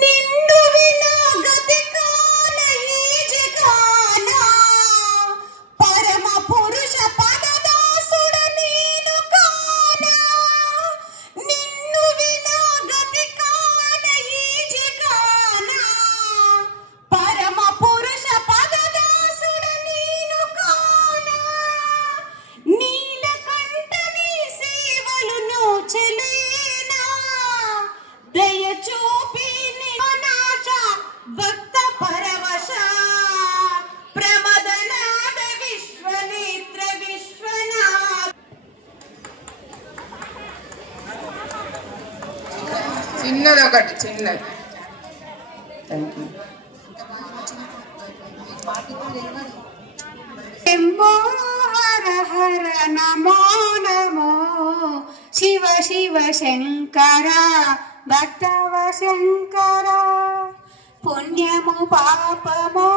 నిన్ను వినా గతి కానహి జగాన పరమ పురుష పదదాసుడ నేను కానా నిన్ను వినా గతి కానహి జగాన పరమ పురుష పదదాసుడ నేను కానా నీలకంఠని సేవలు నోచలేనా దయ చూపి నినాశ భక్త పరవశ ప్రమదనాద విశ్వనేత్ర విశ్వనాథ. చిన్నది ఒకటి చిన్నది. శంభో హర హర నమో నమో శివ శివ శంకర భక్తవ శంకర పుణ్యము పాపము